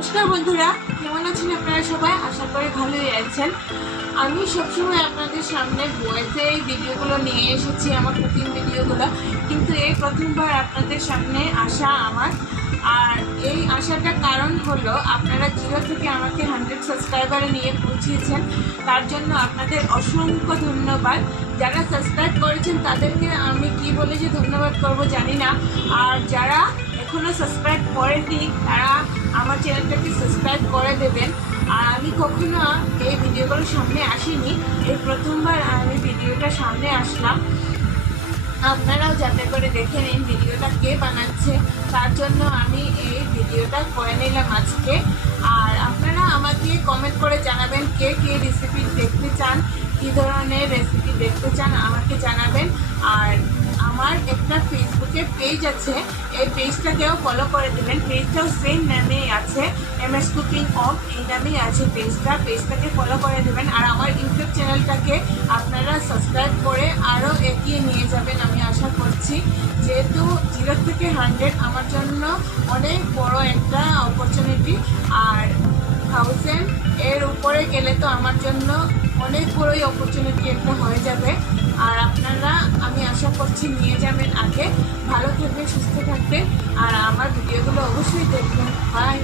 নমস্কার বন্ধুরা, কেমন আছেন আপনারা সবাই? আশা করি ভালোই আছেন। আমি সবসময় আপনাদের সামনে ভয়েসে এই ভিডিওগুলো নিয়ে এসেছি, আমার কুকিং ভিডিওগুলো। কিন্তু এই প্রথমবার আপনাদের সামনে আসা আমার। আর এই আসাটার কারণ হলো, আপনারা জিরো থেকে আমাকে হান্ড্রেড সাবস্ক্রাইবারে নিয়ে পৌঁছিয়েছেন তার জন্য আপনাদের অসংখ্য ধন্যবাদ। যারা সাবস্ক্রাইব করেছেন, তাদেরকে আমি কি বলে যে ধন্যবাদ করব জানি না। আর যারা এখনও সাবস্ক্রাইব করেনি তারা আমার চ্যানেলটাকে সাবস্ক্রাইব করে দেবেন। আর আমি কখনো এই ভিডিওগুলো সামনে আসিনি। এই প্রথমবার আমি ভিডিওটা সামনে আসলাম। আপনারাও যাতে করে দেখে নিন ভিডিওটা কে বানাচ্ছে, তার জন্য আমি এই ভিডিওটা করে নিলাম আজকে। আর আপনারা আমাকে কমেন্ট করে জানাবেন কে কে রেসিপি দেখতে চান, কী ধরনের রেসিপি দেখতে চান, আমাকে জানাবেন। আর আমার একটা ফেসবুকে পেজ আছে, এই পেজটাকেও ফলো করে দেবেন। পেজটাও সেম নামেই আছে এম এস কুকিং অফ এই নামেই আছে পেজটা পেজটাকে ফলো করে দেবেন। আর আমার ইউটিউব চ্যানেলটাকে আপনারা সাবস্ক্রাইব করে আরও এগিয়ে নিয়ে যাবেন আমি আশা করছি। যেহেতু জিরো থেকে হান্ড্রেড আমার জন্য অনেক বড় একটা অপরচুনিটি আর থাউজেন্ড এর উপরে গেলে তো আমার জন্য অনেক বড়ই অপরচুনিটি একটা হয়ে যাবে। আর আপনারা করছি নিয়ে যাবেন আগে। ভালো থাকবে সুস্থ থাকবে আর আমার ভিডিওগুলো অবশ্যই দেখবেন। বাই